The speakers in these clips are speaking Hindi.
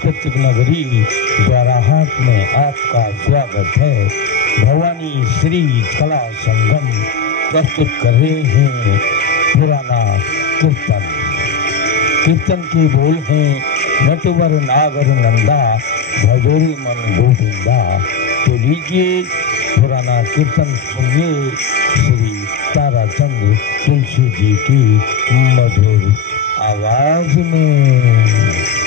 सांस्कृतिक नगरी द्वाराहाट में आपका स्वागत है। भवानी श्री कला संगम प्रस्तुत कर रहे हैं पुराना कीर्तन। कीर्तन के बोल हैं नटवर नागर नंदा भजोरी मन गोविंदा। तो लीजिए पुराना कीर्तन सुनिए श्री ताराचंद तुलसी जी की मधुर आवाज में।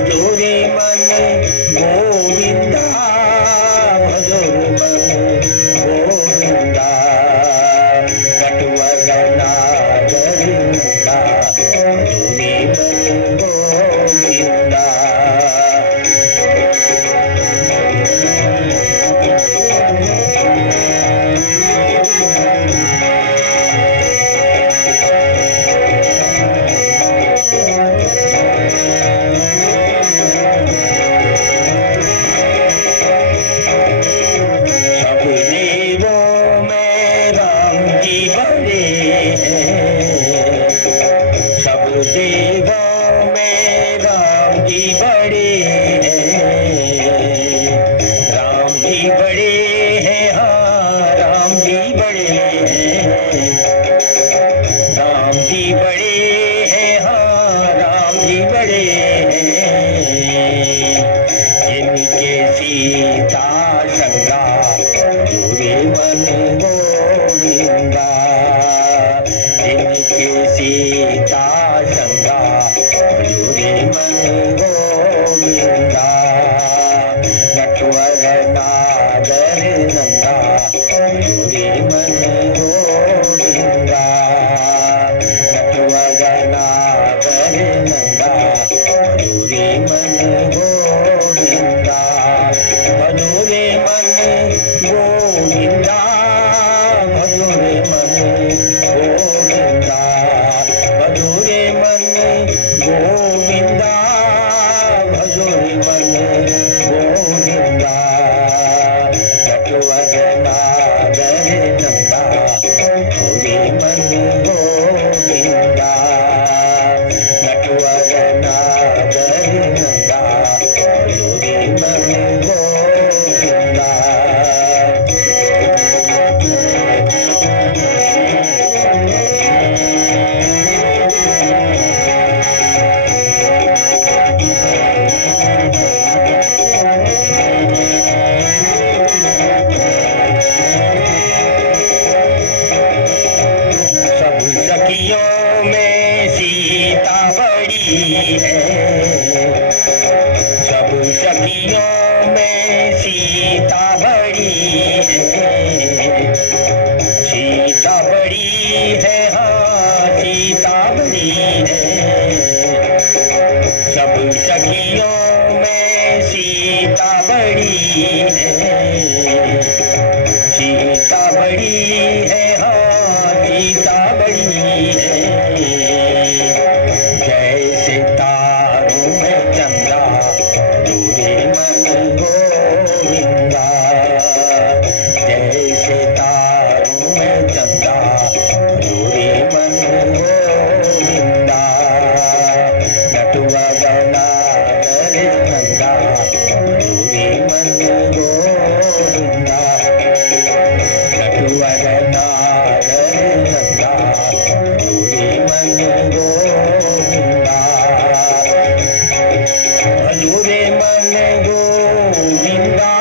भजोरे मन गोविंदा नटवर नटवर नागर नंदा मयूरी मन गोविंदा। नटवर नागर नंदा मयूरी मन गोविंदा। मधुरे मन गोविंदा मधुरे मन गोविंदा। मधुरे मन गोविंदा मधुरे मन गोविंदा। नटवर नागर नंदा मयूरी मन गोविंदा। नटवर नागर नंदा मयूरी मन गोविंदा। सखियों में सीता बड़ी है। सब सखियों में सीता बड़ी है। सीता बड़ी है हाँ सीता बड़ी है। सब सखियों में सीता बड़ी है। सीता बड़ी है हाँ सीता बड़ी है। जैसे तारों में चंदा मयूरी मन गोविंदा। जैसे तारों में चंदा मयूरी मन गोविंदा। नटवर नागर नंदा मयूरी मन गोविंदा। नटवर नागर नंदा मयूरी मन गोविंदा। मयूरे मन गोविंदा